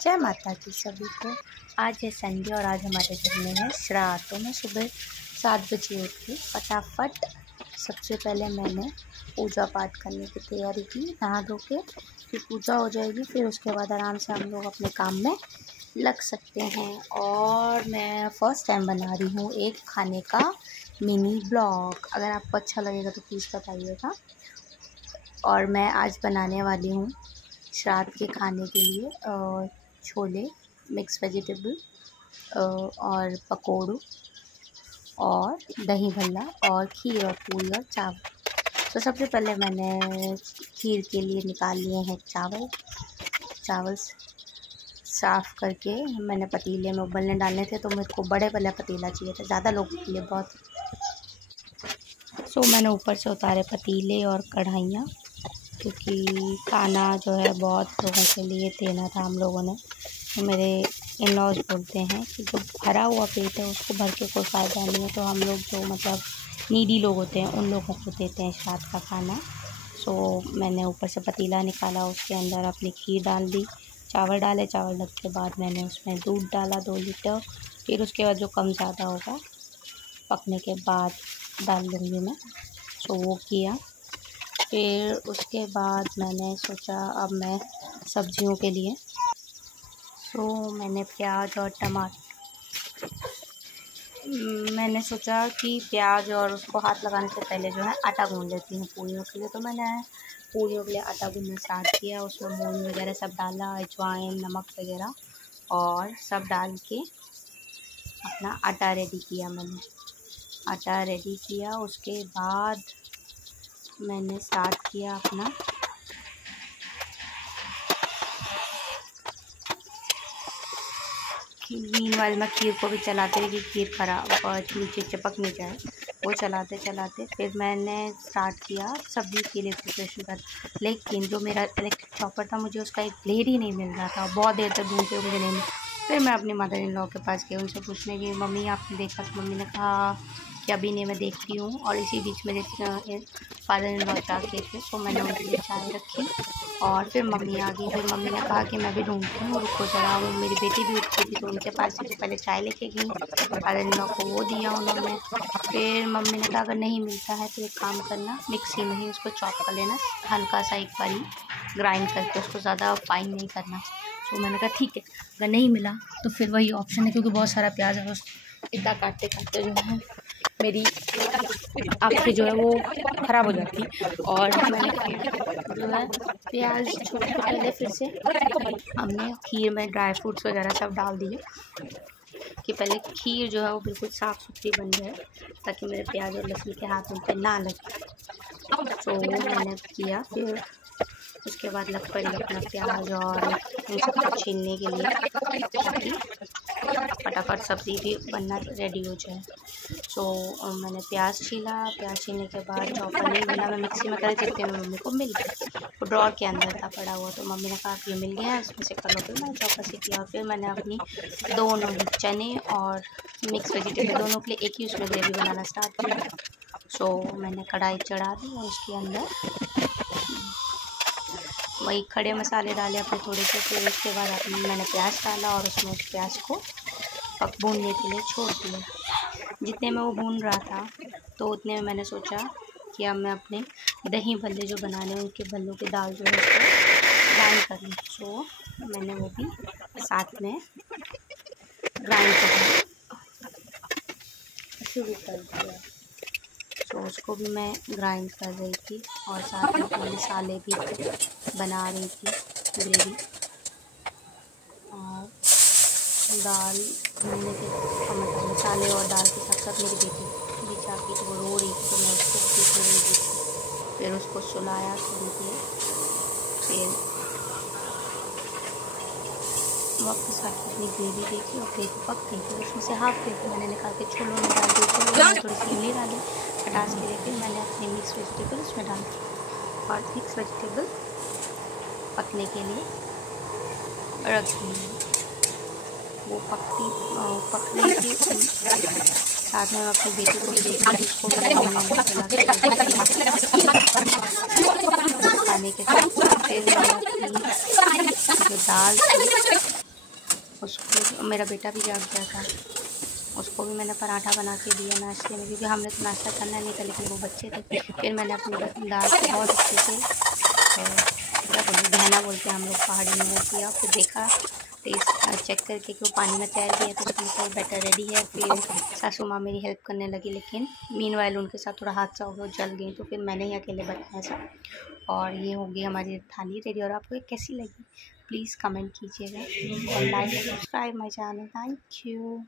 जय माता की सभी को। आज है संडे और आज हमारे घर में है श्राद्ध। तो मैं सुबह 7 बजे उठी, फटाफट सबसे पहले मैंने पूजा पाठ करने की तैयारी की। नहा धो के फिर पूजा हो जाएगी, फिर उसके बाद आराम से हम लोग अपने काम में लग सकते हैं। और मैं फ़र्स्ट टाइम बना रही हूँ एक खाने का मिनी ब्लॉग। अगर आपको अच्छा लगेगा तो प्लीज़ बताइएगा। और मैं आज बनाने वाली हूँ श्राद्ध के खाने के लिए छोले, मिक्स वेजिटेबल और पकौड़ों और दही भल्ला और खीर और पूरी और चावल। तो सबसे पहले मैंने खीर के लिए निकाल लिए हैं चावल साफ़ करके मैंने पतीले में उबलने डालने थे। तो मेरे को बड़े वाला पतीला चाहिए था, ज़्यादा लोगों के लिए बहुत। सो मैंने ऊपर से उतारे पतीले और कढ़ाइयाँ, क्योंकि खाना जो है बहुत लोगों के लिए देना था हम लोगों ने। तो मेरे इन-लॉज़ बोलते हैं कि जो भरा हुआ पेट है उसको भर के कोई फ़ायदा नहीं है। तो हम लोग जो मतलब नीडी लोग होते हैं उन लोगों को देते हैं श्राद्ध का खाना। सो मैंने ऊपर से पतीला निकाला, उसके अंदर अपनी खीर डाल दी, चावल डाले। चावल डालने के बाद मैंने उसमें दूध डाला 2 लीटर। फिर उसके बाद जो कम ज़्यादा होगा पकने के बाद डाल दूँगी मैं। सो वो किया। फिर उसके बाद मैंने सोचा अब मैं सब्जियों के लिए मैंने प्याज और मैंने सोचा कि प्याज और उसको हाथ लगाने से पहले जो है आटा गूँध लेती हूँ पूरियों के लिए। तो मैंने पूरियों के लिए आटा गूँधना स्टार्ट किया। उसमें मूंग वगैरह सब डाला, अजवाइन, नमक वगैरह और सब डाल के अपना आटा रेडी किया। मैंने आटा रेडी किया, उसके बाद मैंने स्टार्ट किया अपना मीनवाइल मैं खीर को भी चलाते रही कि खीर खराब और नीचे चिपक नहीं जाए। वो चलाते चलाते फिर मैंने स्टार्ट किया सब्ज़ी के लिए प्रिपरेशन कर। लेकिन जो मेरा इलेक्ट्रिक चॉपर था, मुझे उसका एक ब्लेड ही नहीं मिल रहा था। बहुत देर तक ढूंढते हुए मुझे नहीं मिला। फिर मैं अपनी मदर इन लॉ के पास गई, उनसे पूछने की मम्मी आपने देखा? तो मम्मी ने कहा कि अभी नहीं, मैं देखती हूँ। और इसी बीच मेरे फादर इन लॉ जाके थे, तो मैंने उनके लिए चाय रखी और फिर मम्मी आ गई। फिर मम्मी ने कहा कि मैं भी ढूंढती हूँ, रुको जरा। वो मेरी बेटी भी उठी थी तो उनके पास से पहले चाय लेके गई, फादर इन लॉ को वो दिया उन्होंने। फिर मम्मी ने कहा अगर नहीं मिलता है तो एक काम करना, मिक्सी में ही उसको चॉप कर लेना, हल्का सा एक बारी ग्राइंड करके, उसको ज़्यादा फाइन नहीं करना। तो मैंने कहा ठीक है, अगर नहीं मिला तो फिर वही ऑप्शन है, क्योंकि बहुत सारा प्याज है। उस इतना काटते काटते जो है मेरी आँखें जो है वो ख़राब हो जाती। और मैंने जो है प्याज छोड़ के पहले फिर से हमने खीर में ड्राई फ्रूट्स वगैरह सब डाल दिए कि पहले खीर जो है वो बिल्कुल साफ़ सुथरी बन जाए, ताकि मेरे प्याज और लहसुन के हाथ उन पर ना लगे। तो मैंने किया। फिर उसके बाद लग पड़ी अपना प्याज और इन सबको छीलने के लिए, ताकि फटाफट सब्ज़ी भी बनना रेडी हो जाए। तो मैंने प्याज छीला। प्याज छीलने के बाद चॉपर नहीं मिला, मैं मिक्सी में करे जितने में मम्मी को मिल गया। वो ड्रॉर के अंदर था पड़ा हुआ, तो मम्मी ने कहा कि ये मिल गया है, इसमें से कर लो। फिर मैंने चॉपर से किया। फिर मैंने अपनी दोनों ही चने और मिक्स वेजिटेबल दोनों के लिए एक ही उसमें ग्रेवी बनाना स्टार्ट किया। सो मैंने कढ़ाई चढ़ा दी और उसके अंदर वही खड़े मसाले डाले अपने थोड़े से। फिर उसके बाद मैंने प्याज डाला और उसमें उस प्याज को भूनने के लिए छोड़ दिया। जितने में वो भून रहा था तो उतने में मैंने सोचा कि अब मैं अपने दही भल्ले जो बनाने हैं उनके भल्लों की दाल जो है उसको ग्राइंड कर लूँ। सो मैंने वो भी साथ में ग्राइंड करना शुरू कर दिया। तो उसको भी मैं ग्राइंड कर रही थी और साथ में अपने मसाले भी बना रही थी, ग्रेवी। और दाल भूनने के मतलब मसाले और दाल के साथ साथ मेरी बेटी भी चाहती थी, वो रो रही थी, तो मैं उसको पीछे ले दी थी। फिर उसको सुलाया थोड़ी देर, फिर वापस आके अपनी ग्रेवी देखी और ग्रेवी पक गई। फिर उसमें से हाफ ग्रेवी मैंने निकाल के छोलों में डाल दी। छोलों में थोड़ी सी इमली डाली खटास के लिए। फिर मैंने अपनी मिक्स वेजिटेबल उसमें डाल दी और मिक्स वेजिटेबल पकने के लिए रख दी। वो पक रही थी, साथ में अपनी बेटी को भी देखी, उसको खाने के साथ। फिर जो दाल थी उसको मेरा बेटा भी जाग गया था, उसको भी मैंने पराठा बना के दिया नाश्ते में, क्योंकि हमने तो नाश्ता करना नहीं था लेकिन वो बच्चे थे। फिर मैंने अपनी दाल को बहुत अच्छे से क्या बोलते बहना बोलते हैं हम लोग पहाड़ी में, वो किया। फिर देखा टेस्ट चेक करके कि वो पानी में तैर गया तो उसके लिए बैटर रेडी है। फिर सासू माँ मेरी हेल्प करने लगी, लेकिन मीनवाइल उनके साथ थोड़ा हादसा हो गया, जल गई, तो फिर मैंने ही अकेले बनाया सब। और ये हो गई हमारी थाली रेडी। और आपको ये कैसी लगी प्लीज़ कमेंट कीजिएगा और like subscribe my channel. Thank you.